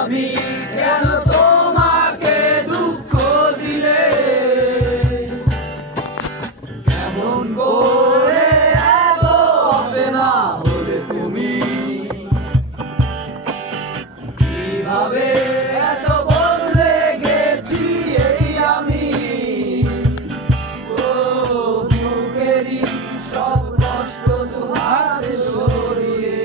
আমি কেন তোমাকে দুঃখ দিলে কেমন করে এত অচেনা হলে তুমি কিভাবে এত বদলে গেছি এই আমি ও বুকেরই সব কষ্ট তোমার সরিয়ে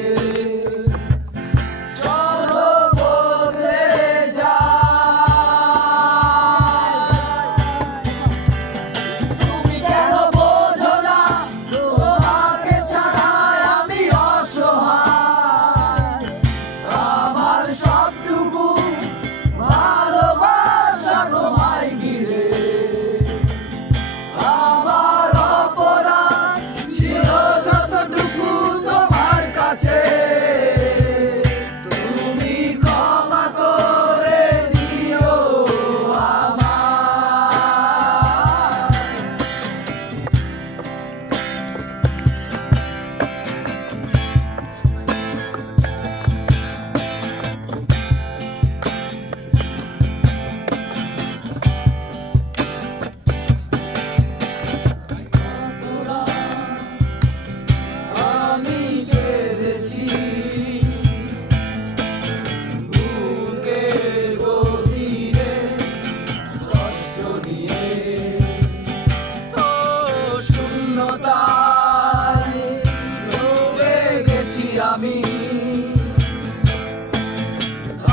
আমি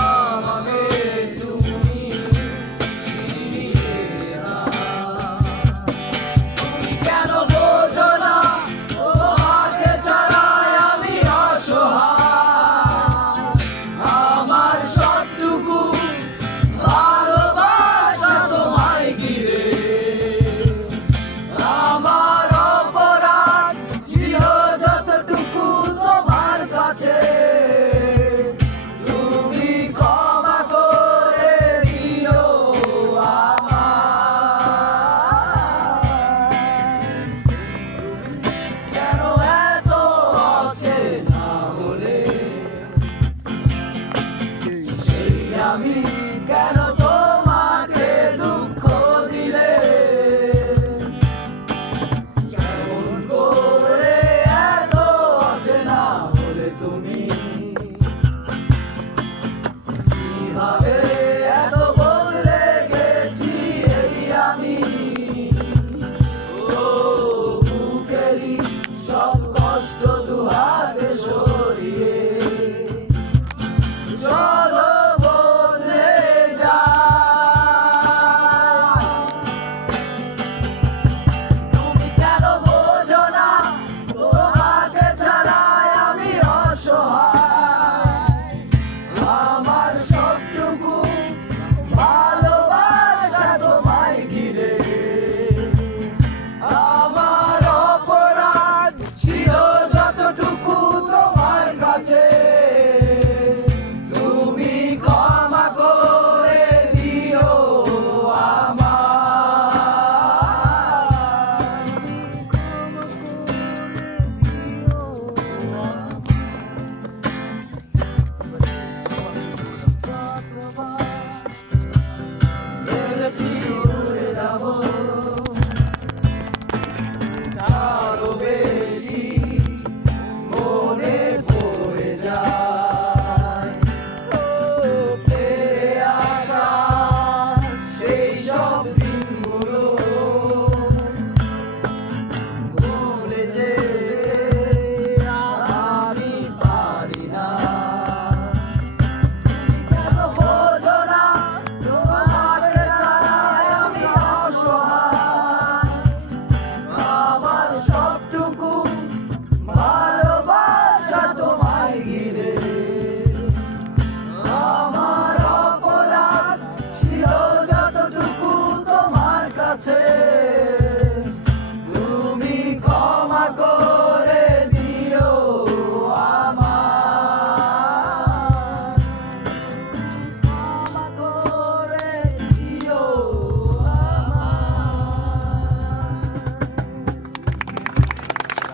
আমাকে তুমি তুমি কেন বোঝো না তোমাকে ছাড়াই আমি অসহায় আমার সবটুকু ভালোবাসা তোমায় ঘিরে আমার অপরাধ ছিল যতটুকু তোমার কাছে তুমি ক্ষমা করে দিও কেন এত অচেনা হলে সেই আমি